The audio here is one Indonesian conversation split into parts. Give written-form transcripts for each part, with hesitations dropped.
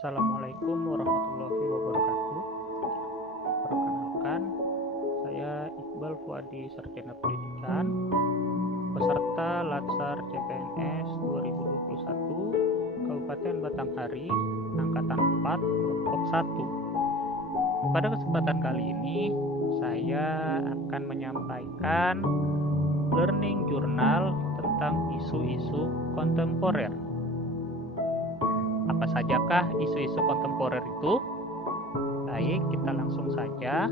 Assalamualaikum warahmatullahi wabarakatuh. Perkenalkan, saya Iqbal Fuadi, Sarjana Pendidikan, peserta Latsar CPNS 2021, Kabupaten Batanghari, Angkatan 4, Kelompok 1. Pada kesempatan kali ini, saya akan menyampaikan learning journal tentang isu-isu kontemporer. Apa sajakah isu-isu kontemporer itu? Baik, kita langsung saja.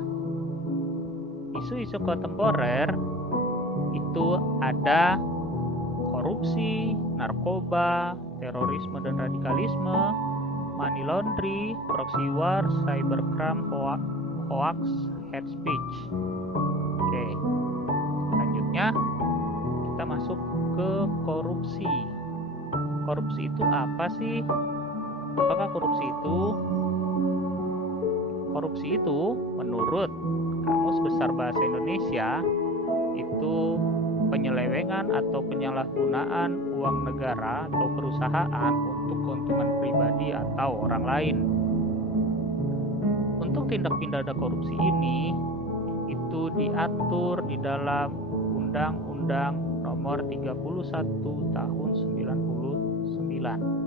Isu-isu kontemporer itu ada korupsi, narkoba, terorisme dan radikalisme, money laundry, proxy war, cybercrime, hoax, hate speech. Oke, selanjutnya kita masuk ke korupsi. Korupsi itu apa sih? Apakah korupsi itu? Korupsi itu menurut Kamus Besar Bahasa Indonesia itu penyelewengan atau penyalahgunaan uang negara atau perusahaan untuk keuntungan pribadi atau orang lain. Untuk tindak pidana korupsi ini itu diatur di dalam Undang-Undang Nomor 31 Tahun 99.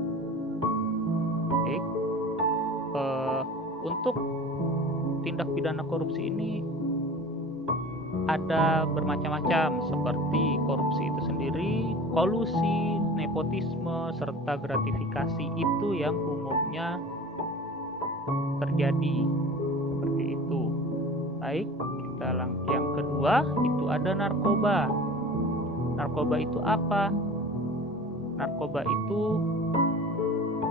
Baik, untuk tindak pidana korupsi ini ada bermacam-macam, seperti korupsi itu sendiri, kolusi, nepotisme, serta gratifikasi itu yang umumnya terjadi seperti itu. Baik, yang kedua itu ada narkoba. Narkoba itu apa? Narkoba itu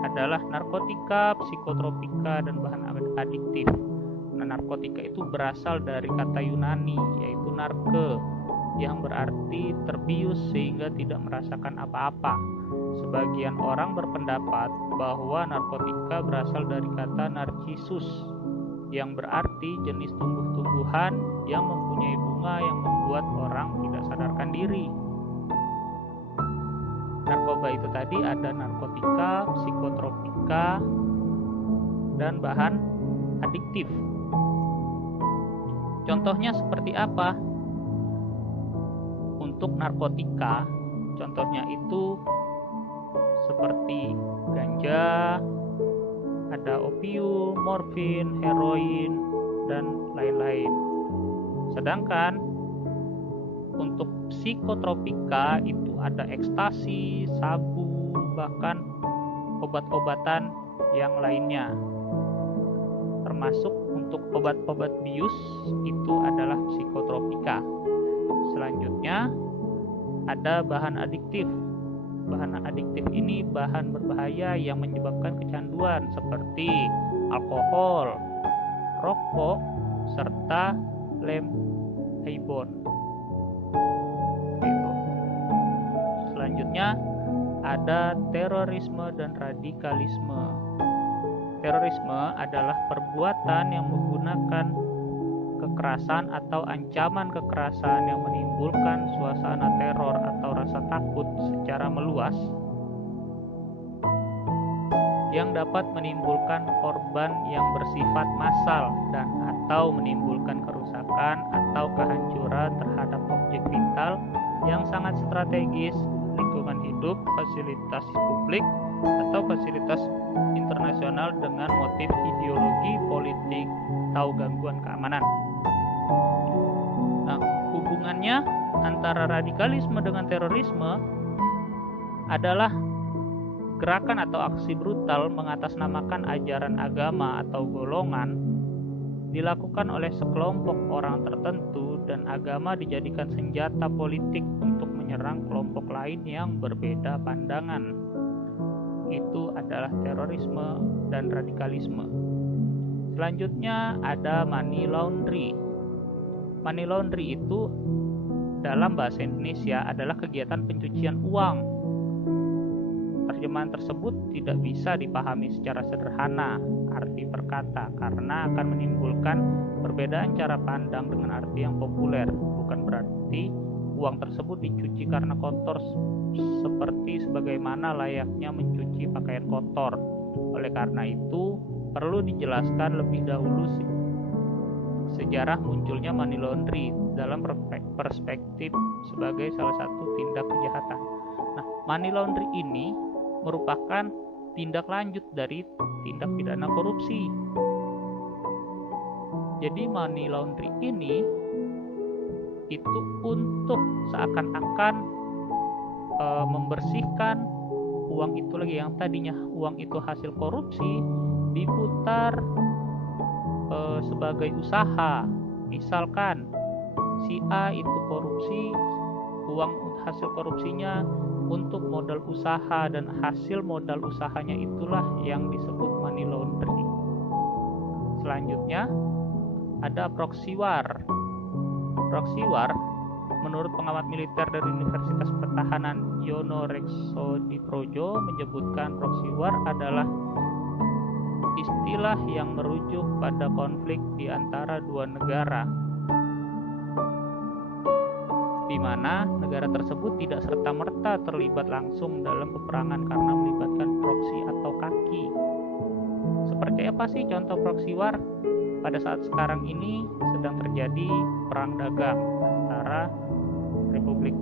adalah narkotika, psikotropika, dan bahan adiktif. Nah, narkotika itu berasal dari kata Yunani, yaitu narke, yang berarti terbius sehingga tidak merasakan apa-apa. Sebagian orang berpendapat bahwa narkotika berasal dari kata narcissus, yang berarti jenis tumbuh-tumbuhan yang mempunyai bunga yang membuat orang tidak sadarkan diri. Narkoba itu tadi ada narkotika, psikotropika, dan bahan adiktif. Contohnya seperti apa? Untuk narkotika, contohnya itu seperti ganja, ada opium, morfin, heroin, dan lain-lain. Sedangkan untuk psikotropika itu ada ekstasi, sabu, bahkan obat-obatan yang lainnya. Termasuk untuk obat-obat bius itu adalah psikotropika. Selanjutnya ada bahan adiktif. Bahan adiktif ini bahan berbahaya yang menyebabkan kecanduan seperti alkohol, rokok, serta lem ibon. Selanjutnya ada terorisme dan radikalisme. Terorisme adalah perbuatan yang menggunakan kekerasan atau ancaman kekerasan yang menimbulkan suasana teror atau rasa takut secara meluas yang dapat menimbulkan korban yang bersifat massal dan atau menimbulkan kerusakan atau kehancuran terhadap objek vital yang sangat strategis, lingkungan hidup, fasilitas publik, atau fasilitas internasional dengan motif ideologi, politik, atau gangguan keamanan. Nah, hubungannya antara radikalisme dengan terorisme adalah gerakan atau aksi brutal mengatasnamakan ajaran agama atau golongan dilakukan oleh sekelompok orang tertentu dan agama dijadikan senjata politik untuk menyerang kelompok lain yang berbeda pandangan. Itu adalah terorisme dan radikalisme. Selanjutnya ada money laundry. Money laundry itu dalam bahasa Indonesia adalah kegiatan pencucian uang. Terjemahan tersebut tidak bisa dipahami secara sederhana arti perkata karena akan menimbulkan perbedaan cara pandang dengan arti yang populer. Bukan berarti uang tersebut dicuci karena kotor seperti sebagaimana layaknya mencuci pakaian kotor. Oleh karena itu, perlu dijelaskan lebih dahulu sejarah munculnya money laundry dalam perspektif sebagai salah satu tindak kejahatan. Nah, money laundry ini merupakan tindak lanjut dari tindak pidana korupsi. Jadi money laundry ini itu untuk seakan-akan membersihkan uang itu lagi, yang tadinya uang itu hasil korupsi diputar sebagai usaha. Misalkan si A itu korupsi, uang hasil korupsinya untuk modal usaha, dan hasil modal usahanya itulah yang disebut money laundry. Selanjutnya ada proxy war. Proxy war menurut pengamat militer dari Universitas Pertahanan Yono Reksodiprojo menyebutkan proxy war adalah istilah yang merujuk pada konflik di antara dua negara, di mana negara tersebut tidak serta-merta terlibat langsung dalam peperangan karena melibatkan proksi atau kaki. Seperti apa sih contoh proxy war? Pada saat sekarang ini sedang terjadi perang dagang antara Republik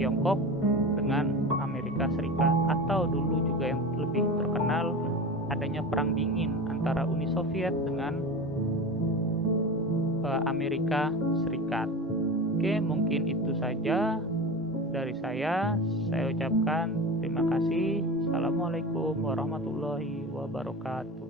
Tiongkok dengan Amerika Serikat, atau dulu juga yang lebih terkenal adanya perang dingin antara Uni Soviet dengan Amerika Serikat. Oke, mungkin itu saja dari saya. Saya ucapkan terima kasih. Assalamualaikum warahmatullahi wabarakatuh.